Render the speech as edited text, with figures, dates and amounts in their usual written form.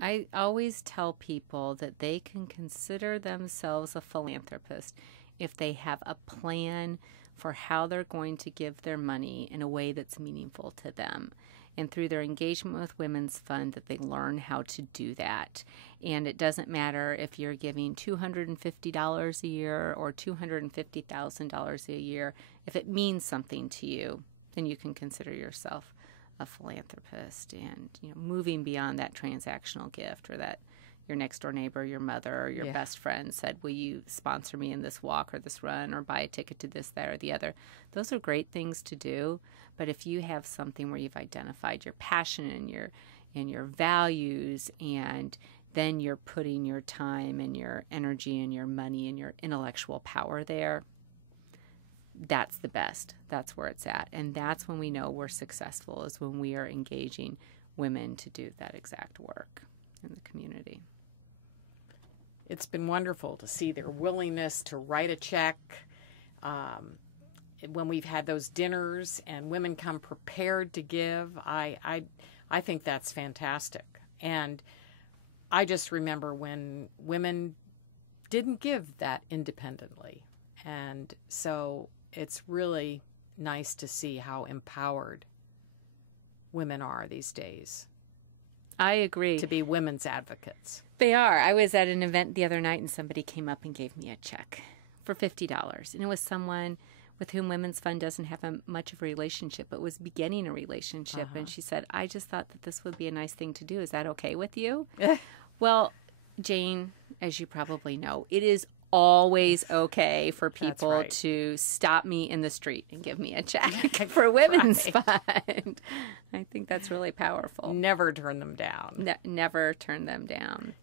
I always tell people that they can consider themselves a philanthropist if they have a plan for how they're going to give their money in a way that's meaningful to them. And through their engagement with Women's Fund, that they learn how to do that. And it doesn't matter if you're giving $250 a year or $250,000 a year. If it means something to you, then you can consider yourself a philanthropist. And moving beyond that transactional gift, or that your next door neighbor, your mother, or your best friend said, will you sponsor me in this walk or this run or buy a ticket to this, that, or the other. Those are great things to do. But if you have something where you've identified your passion and your values, and then you're putting your time and your energy and your money and your intellectual power there, that's the best. That's where it's at. And that's when we know we're successful, is when we are engaging women to do that exact work in the community. It's been wonderful to see their willingness to write a check. When we've had those dinners and women come prepared to give, I think that's fantastic. And I just remember when women didn't give that independently. And so it's really nice to see how empowered women are these days. I agree. To be women's advocates. They are. I was at an event the other night and somebody came up and gave me a check for $50. And it was someone with whom Women's Fund doesn't have much of a relationship, but was beginning a relationship. And she said, I just thought that this would be a nice thing to do. Is that okay with you? Well, Jane, as you probably know, it is always okay for people to stop me in the street and give me a check for Women's Fund. I think that's really powerful. Never turn them down. Never turn them down.